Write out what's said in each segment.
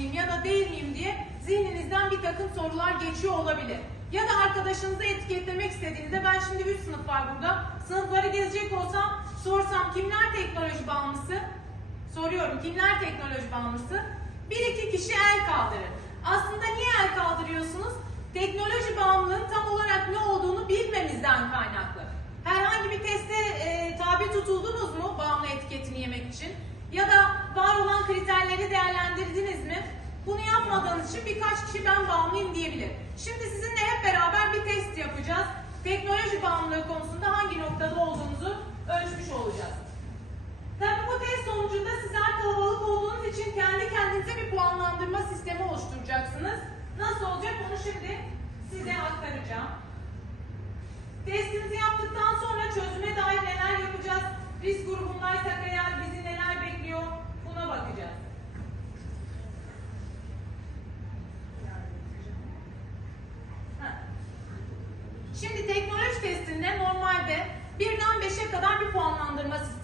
miyim ya da değil miyim diye zihninizden bir takım sorular geçiyor olabilir. Ya da arkadaşınızı etiketlemek istediğinizde ben şimdi 3 sınıf var burada. Sınıfları gezecek olsam sorsam kimler teknoloji bağımlısı? Soruyorum kimler teknoloji bağımlısı? Bir iki kişi el kaldırır. Aslında niye el kaldırıyorsunuz? Teknoloji bağımlılığın tam olarak ne olduğunu bilmemizden kaynaklı. Herhangi bir teste e, tabi tutuldunuz mu bağımlı etiketini yemek için? Ya da var olan kriterleri değerlendirdiniz mi? Birkaç kişi ben bağımlıyım diyebilir. Şimdi sizinle hep beraber bir test yapacağız. Teknoloji bağımlılığı konusunda hangi noktada olduğunuzu ölçmüş olacağız. Tabii bu test sonucunda sizler kalabalık olduğunuz için kendi kendinize bir puanlandırma sistemi oluşturacaksınız. Nasıl olacak onu şimdi size aktaracağım. Testimizi yaptıktan sonra çözüme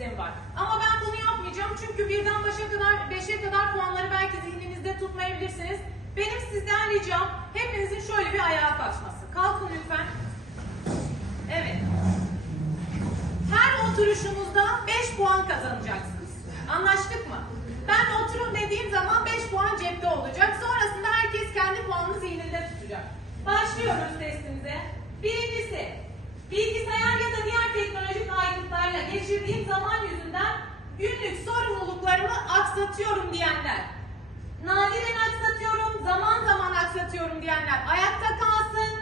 sistemi var. Ama ben bunu yapmayacağım çünkü birden 5'e kadar 5'e kadar puanları belki zihninizde tutmayabilirsiniz. Benim sizden ricam hepinizin şöyle bir ayağa kalkması. Kalkın lütfen. Evet. Her oturuşunuzda 5 puan kazanacaksınız. Anlaştık mı? Ben oturun dediğim zaman 5 puan cepte olacak. Sonrasında herkes kendi puanını zihninde tutacak. Başlıyoruz testimize. Birincisi, bilgisayar ya da diğer teknolojik aygıtlarla geçirdiğim zaman yüzünden günlük sorumluluklarımı aksatıyorum diyenler. Nadiren aksatıyorum, zaman zaman aksatıyorum diyenler ayakta kalsın.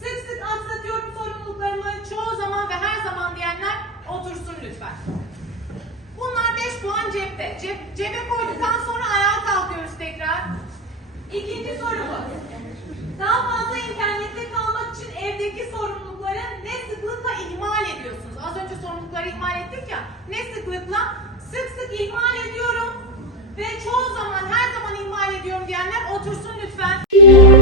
Sık sık aksatıyorum sorumluluklarımı çoğu zaman ve her zaman diyenler otursun lütfen. Bunlar 5 puan cepte. Cep, cebe koyduktan sonra ayağa kalkıyoruz tekrar. İkinci sorumuz. Daha fazla internette kalmak için evdeki sorumlulukları ne sıklıkla ihmal ediyorsunuz? Az önce sorumlulukları ihmal ettik ya. Ne sıklıkla? ediyorum diyenler otursun lütfen.